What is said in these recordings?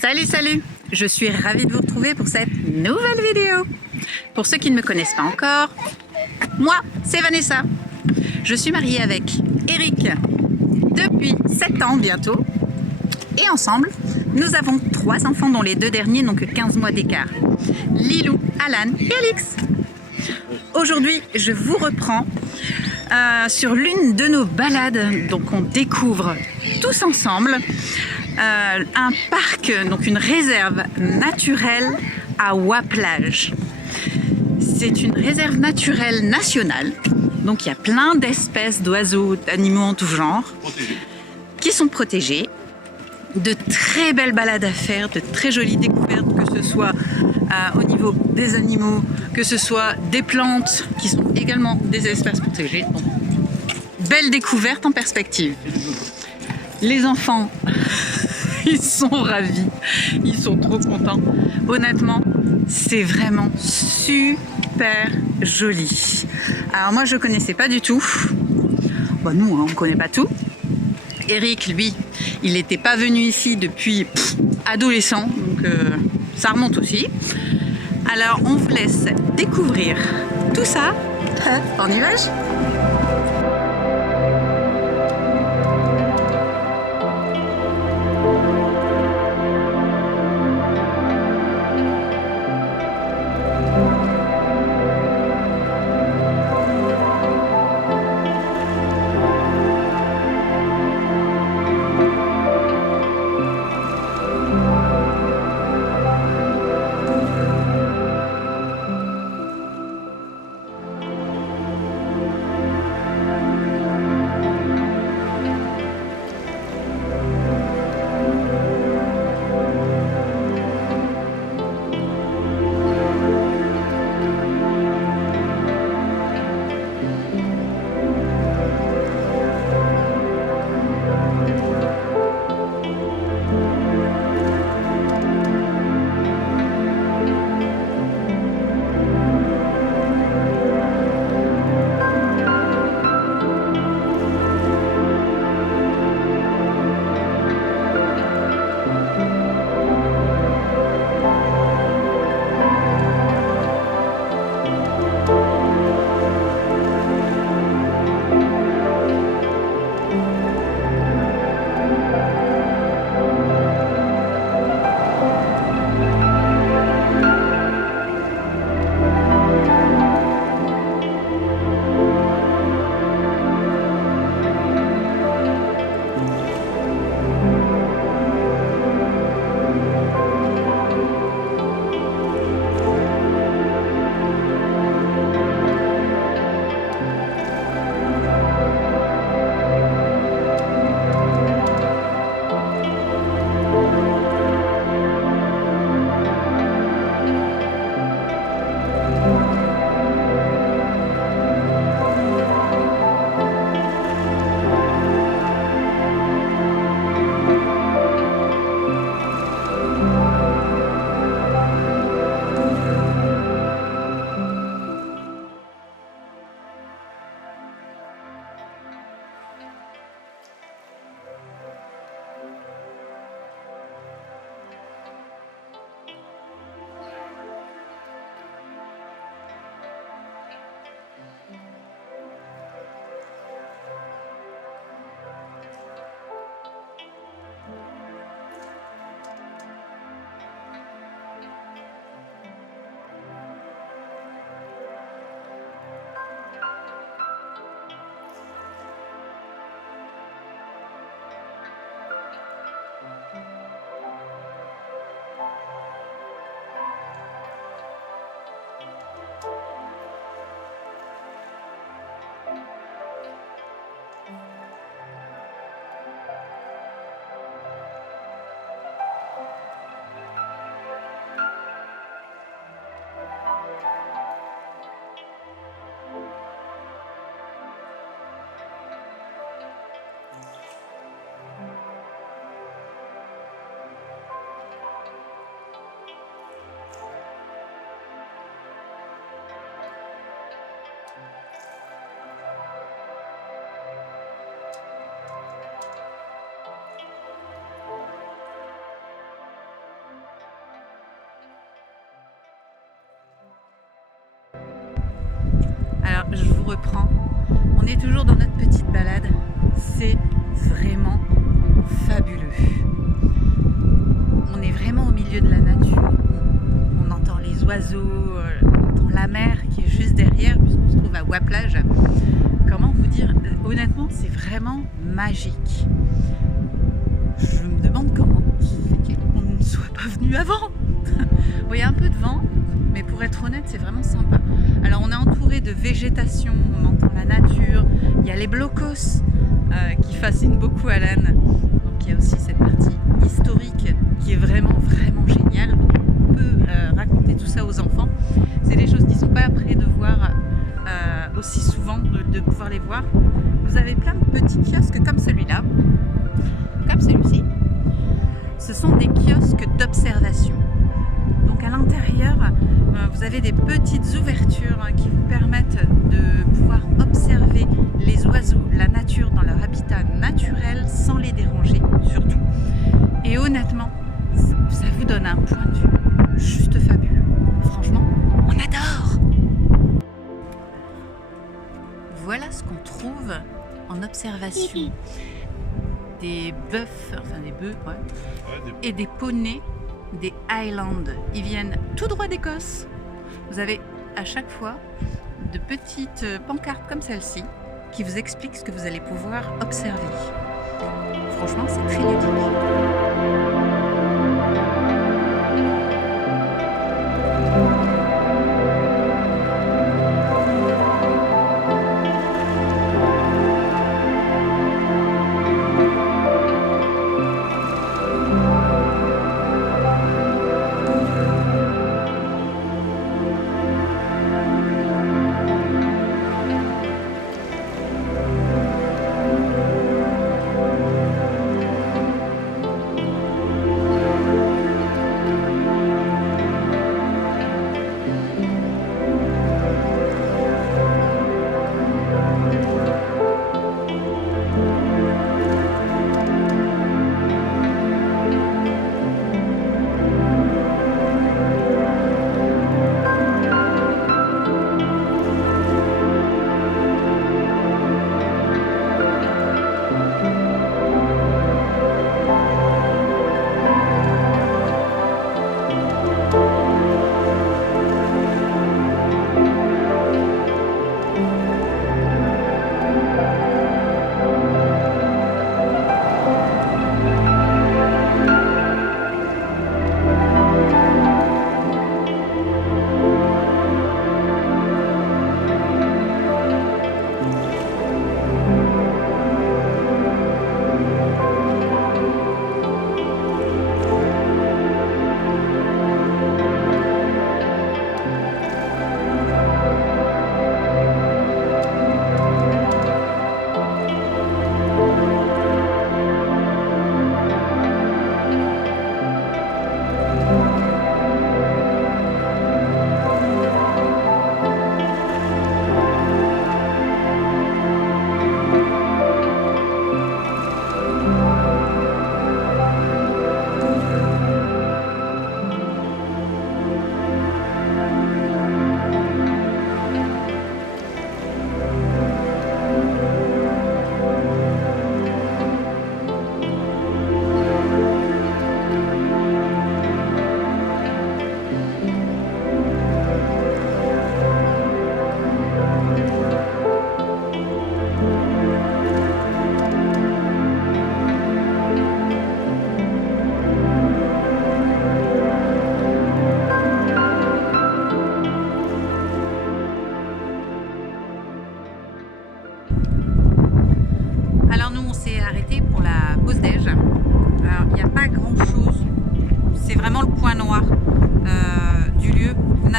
Salut, salut! Je suis ravie de vous retrouver pour cette nouvelle vidéo. Pour ceux qui ne me connaissent pas encore, moi, c'est Vanessa. Je suis mariée avec Eric depuis 7 ans bientôt. Et ensemble, nous avons 3 enfants dont les 2 derniers n'ont que 15 mois d'écart. Lilou, Alan et Alix. Aujourd'hui, je vous reprends sur l'une de nos balades. Donc on découvre tous ensemble un parc, donc une réserve naturelle à Ouaplage. C'est une réserve naturelle nationale. Donc il y a plein d'espèces d'oiseaux, d'animaux en tout genre qui sont protégés. De très belles balades à faire, de très jolies découvertes, que ce soit au niveau des animaux, que ce soit des plantes qui sont également des espèces protégées. Donc, belle découverte en perspective. Les enfants, ils sont ravis, ils sont trop contents. Honnêtement, c'est vraiment super joli. Alors moi, je ne connaissais pas du tout. Bon, nous, on ne connaît pas tout. Eric, lui, il n'était pas venu ici depuis adolescent, donc ça remonte aussi. Alors, on vous laisse découvrir tout ça en image. Alors je vous reprends, on est toujours dans notre petite balade, c'est vraiment fabuleux. On est vraiment au milieu de la nature, on entend les oiseaux, on entend la mer qui est juste derrière puisqu'on se trouve à Waplage. Comment vous dire, honnêtement c'est vraiment magique. Je me demande comment on ne soit pas venu avant. Bon, il y a un peu de vent, mais pour être honnête c'est vraiment sympa. Alors on est entouré de végétation, on entend la nature, il y a les blocos qui fascinent beaucoup Alan. Donc il y a aussi cette partie historique qui est vraiment géniale. On peut raconter tout ça aux enfants. C'est des choses qui ne sont pas prêts de voir aussi souvent, de pouvoir les voir. Vous avez plein de petits kiosques comme celui-là, comme celui-ci. Ce sont des kiosques d'observation. Donc à l'intérieur, vous avez des petites ouvertures qui vous permettent de pouvoir observer les oiseaux, la nature dans leur habitat naturel sans les déranger surtout. Et honnêtement, ça vous donne un point de vue juste fabuleux. Franchement, on adore! Voilà ce qu'on trouve en observation. Des bœufs, ouais, et des poneys des Highlands. Ils viennent tout droit d'Écosse. Vous avez à chaque fois de petites pancartes comme celle-ci qui vous expliquent ce que vous allez pouvoir observer. Franchement, c'est très ludique.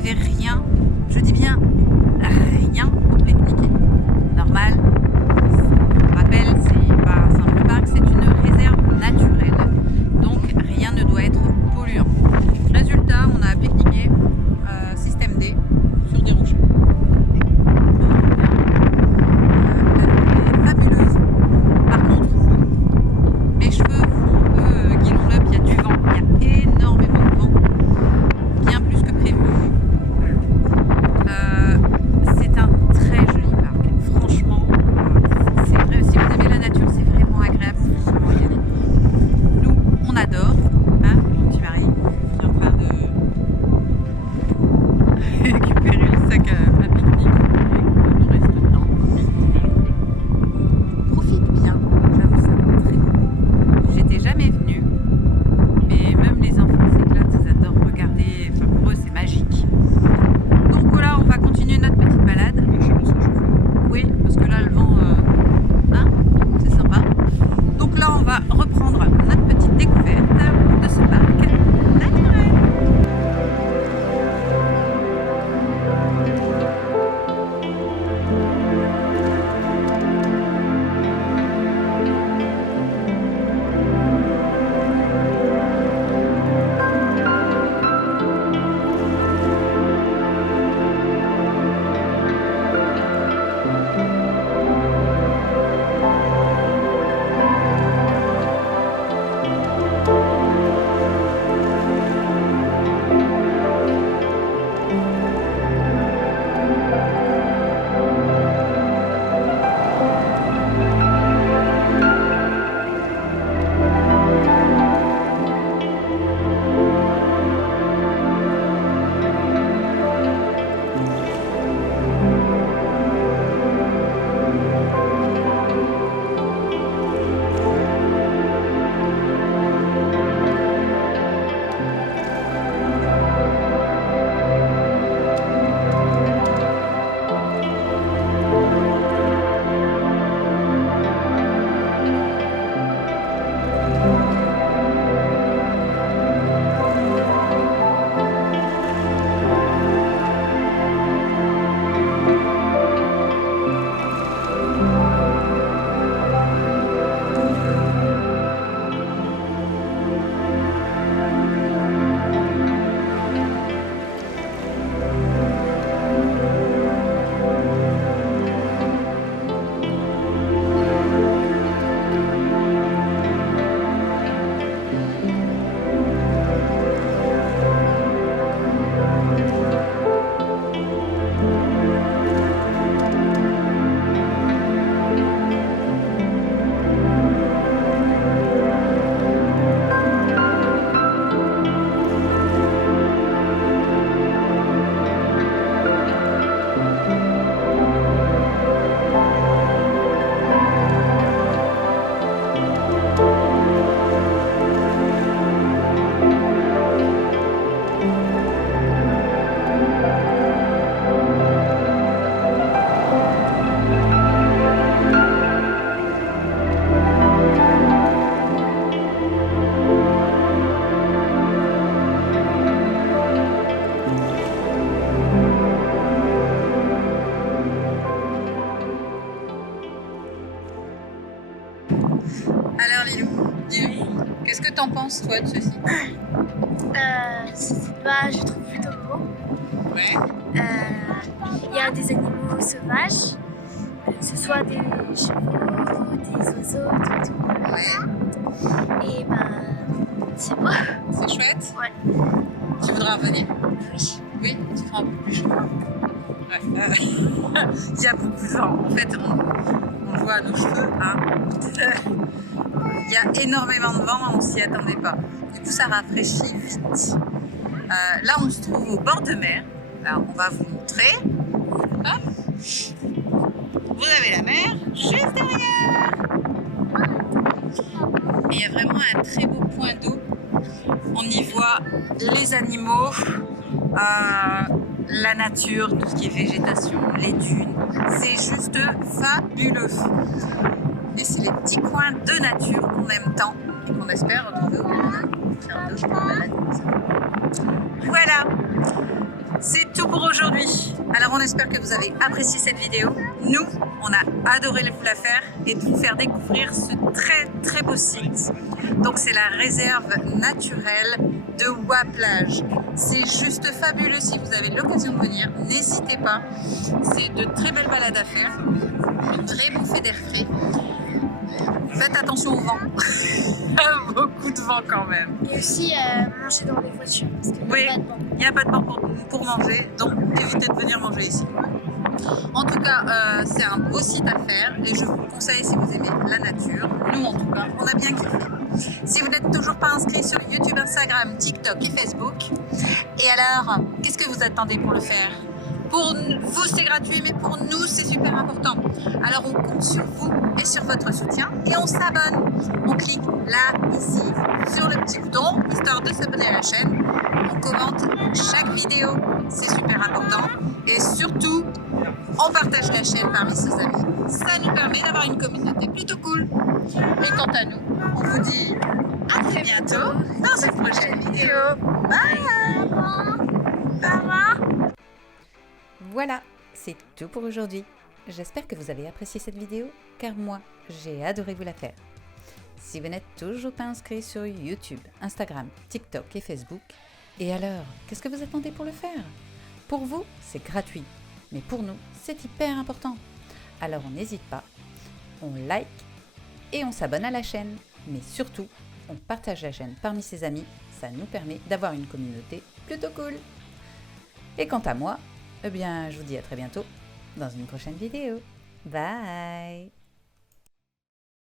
Rien, je dis bien rien pour pique-niquer. Normal, on rappelle, c'est pas un simple parc, c'est une réserve naturelle. Donc rien ne doit être polluant. Résultat, on a pique-niqué système D sur des rochers. Fabuleuse. Par contre, mes cheveux font un peu guilon-up, il y a du vent, il y a énormément de vent, bien plus que prévu. C'est un très joli toi de ceci? Je trouve plutôt beau. Ouais. Il y a des animaux sauvages, que ce soit des chevaux, des oiseaux, tout. Ouais. Et c'est beau. C'est chouette? Ouais. Tu voudras revenir? Oui. Oui, tu feras un peu plus chaud. Ouais. Il y a beaucoup de vent. En fait, on le voit à nos cheveux. Hein. Il y a énormément de vent, on s'y attendait pas. Du coup, ça rafraîchit vite. Là, on se trouve au bord de mer. Alors, on va vous montrer. Hop. Vous avez la mer juste derrière. Et il y a vraiment un très beau point d'eau. On y voit les animaux, la nature, tout ce qui est végétation, les dunes. C'est juste fabuleux. Et c'est les petits coins de nature qu'on aime tant et qu'on espère retrouver au Canada. Faire d'autres balades comme ça. Voilà, c'est tout pour aujourd'hui. Alors on espère que vous avez apprécié cette vidéo. Nous, on a adoré vous la faire et de vous faire découvrir ce très beau site. Donc c'est la réserve naturelle de Ouaplage. C'est juste fabuleux. Si vous avez l'occasion de venir, n'hésitez pas. C'est de très belles balades à faire, une vraie bouffée d'air frais. Faites attention au vent. Beaucoup de vent quand même. Et aussi manger dans les voitures parce qu'il Oui, n'y a pas de banc. il n'y a pas de banc pour manger, donc évitez de venir manger ici. En tout cas, c'est un beau site à faire et je vous le conseille si vous aimez la nature. Nous, en tout cas, on a bien kiffé. Si vous n'êtes toujours pas inscrit sur YouTube, Instagram, TikTok et Facebook, et alors, qu'est-ce que vous attendez pour le faire? Pour vous, c'est gratuit, mais pour nous, c'est super important. Alors, on compte sur vous et sur votre soutien et on s'abonne. On clique là, ici, sur le petit bouton, histoire de s'abonner à la chaîne. On commente chaque vidéo, c'est super important. Et surtout, on partage la chaîne parmi ses amis. Ça nous permet d'avoir une communauté plutôt cool. Et quant à nous, on vous dit à très bientôt dans une prochaine vidéo. Bye! Voilà, c'est tout pour aujourd'hui. J'espère que vous avez apprécié cette vidéo, car moi, j'ai adoré vous la faire. Si vous n'êtes toujours pas inscrit sur YouTube, Instagram, TikTok et Facebook, et alors, qu'est-ce que vous attendez pour le faire? Pour vous, c'est gratuit, mais pour nous, c'est hyper important. Alors on n'hésite pas, on like et on s'abonne à la chaîne. Mais surtout, on partage la chaîne parmi ses amis, ça nous permet d'avoir une communauté plutôt cool. Et quant à moi, eh bien, je vous dis à très bientôt dans une prochaine vidéo. Bye!